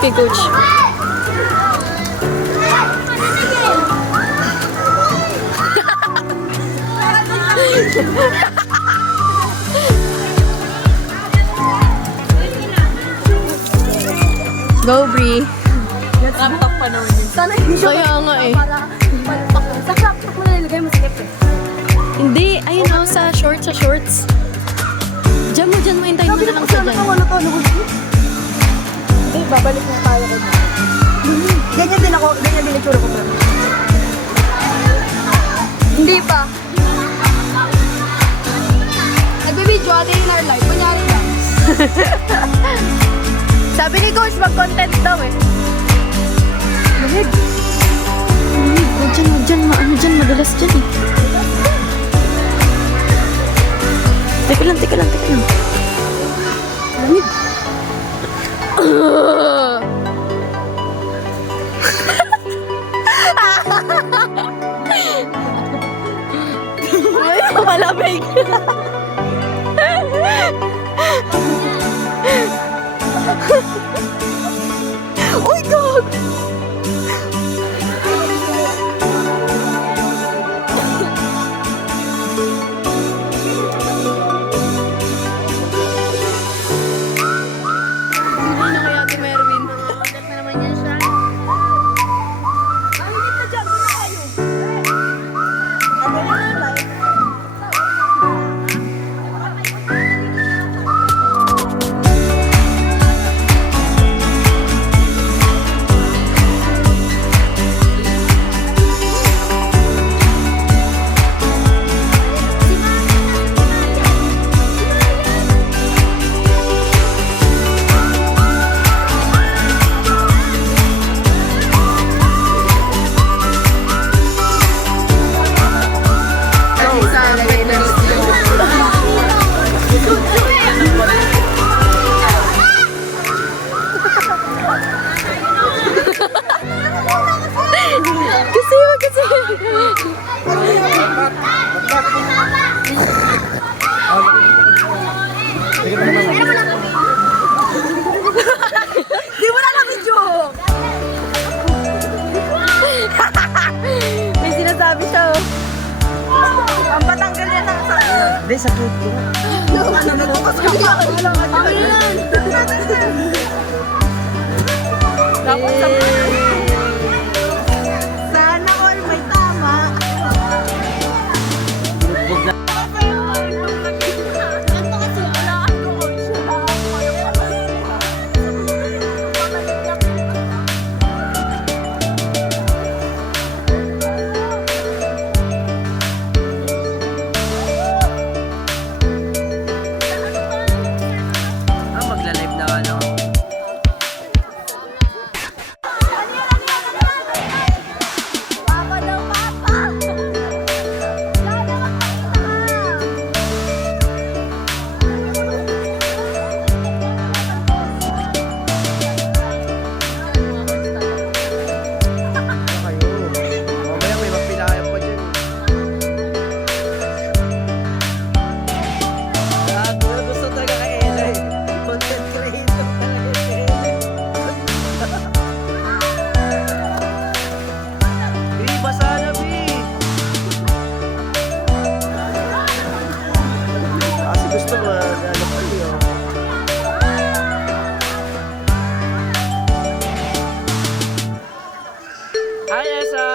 kay Coach. Go, Bree. Rampak pa naman yun. Sana hindi siya Kaya nga eh. para palpak lang. Sa crop mo nalilagay, masakit eh. Hindi, ayun o, sa shorts. Diyan mo, hintayin mo na lang sa dyan. Wala to, hindi, babalik na tayo ko. Ganyan din ako, ganyan din itsura ko pa. Hindi pa. Nagbibidyo natin in our life, kunyari lang. Sabi ni Coach, mag-content daw eh. Lamig. Huwag dyan, madulas dyan eh. Teka lang. Lamig. Ay, malamig. Uy, God! Ano na kaya si Merwin? Order na naman yan siya. Ay, hindi na dyan, doon na kayo. Ano na yung life? Di mo na lang video! May sinasabi siya oh. Ang patanggal yan ang sa... Hindi, sa cute ko. Ano na ito? Ano yan? Dapat sa... Sana all may tama. Magla-live na ano. Papa daw, papa! Kayo. Mamaya may mapilayan pa dyan. Gusto talaga kay Ella eh. Content creator talaga si Ella. Basa na, Bi! Kasi gusto mo, ano pa yun. Hi, Esa!